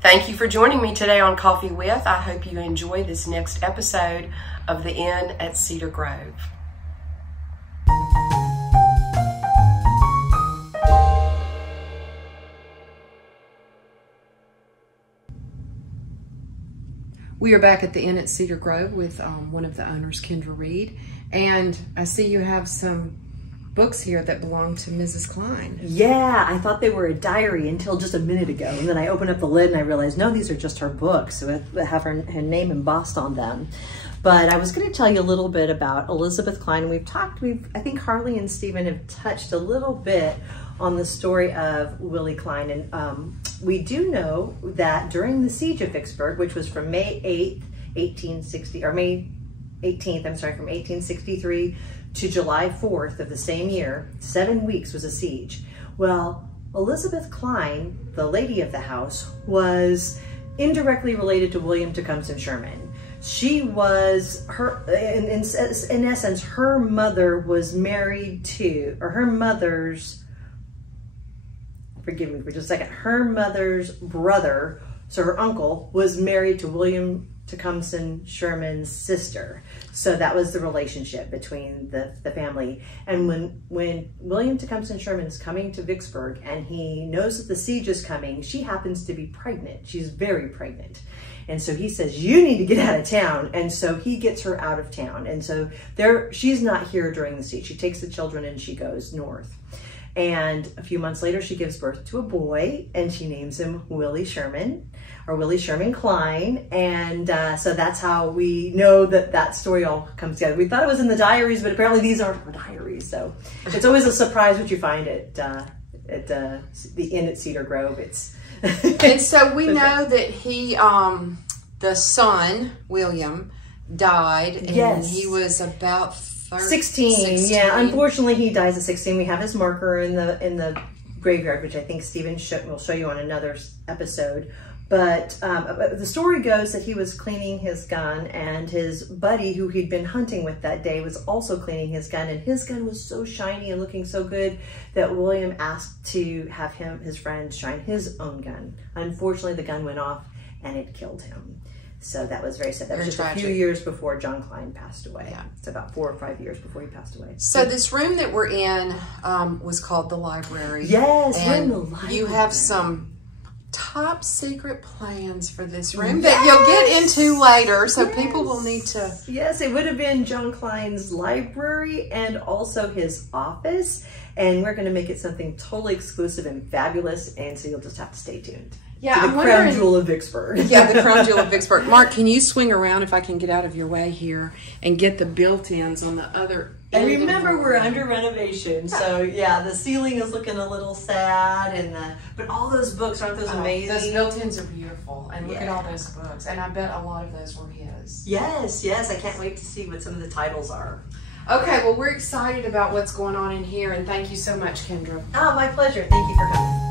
Thank you for joining me today on Coffee With. I hope you enjoy this next episode of The Inn at Cedar Grove. We are back at the Inn at Cedar Grove with one of the owners, Kendra Reed, and I see you have some books here that belong to Mrs. Klein. Yeah, I thought they were a diary until just a minute ago, and then I opened up the lid and I realized, no, these are just her books. So I have her name embossed on them. But I was going to tell you a little bit about Elizabeth Klein. I think Harley and Stephen have touched a little bit on the story of Willie Klein. And we do know that during the siege of Vicksburg, which was from May 8th, 1860, or May 18th, I'm sorry, from 1863 to July 4th of the same year, 7 weeks was a siege. Well, Elizabeth Klein, the lady of the house, was indirectly related to William Tecumseh Sherman. She was, in essence, her mother was married to, or her mother's, forgive me for just a second, her mother's brother, so her uncle, was married to William Tecumseh Sherman's sister. So that was the relationship between the family. And when William Tecumseh Sherman is coming to Vicksburg and he knows that the siege is coming, she happens to be pregnant. She's very pregnant. And so he says, you need to get out of town. And so he gets her out of town. And so she's not here during the siege. She takes the children and she goes north. And a few months later, she gives birth to a boy and she names him Willie Sherman, or Willie Sherman Klein. And so that's how we know that story all comes together. We thought it was in the diaries, but apparently these aren't her diaries. So it's always a surprise what you find at the Inn at Cedar Grove. And so we know that he, the son, William, died, and yes, he was about 16. Yeah, unfortunately he dies at 16. We have his marker in the graveyard, which I think Stephen will show you on another episode. But the story goes that he was cleaning his gun, and his buddy who he'd been hunting with that day was also cleaning his gun, and his gun was so shiny and looking so good that William asked to have his friend shine his own gun. Unfortunately, the gun went off and it killed him. So that was very sad. That was just tragic. A few years before John Klein passed away. Yeah. It's about 4 or 5 years before he passed away. So this room that we're in was called the library. Yes, and we're in the library. You have some top secret plans for this room that you'll get into later, so people will need to. Yes, it would have been John Klein's library and also his office, and we're going to make it something totally exclusive and fabulous, and so you'll just have to stay tuned. Yeah, to the crown jewel of Vicksburg. Yeah, the crown jewel of Vicksburg. Mark, can you swing around if I can get out of your way here and get the built-ins on the other end? And remember, we're under renovation, so yeah, the ceiling is looking a little sad, but all those books, aren't those amazing? Those built-ins are beautiful, and look at all those books, and I bet a lot of those were his. Yes, yes, I can't wait to see what some of the titles are. Okay, well, we're excited about what's going on in here, and thank you so much, Kendra. Oh, my pleasure. Thank you for coming.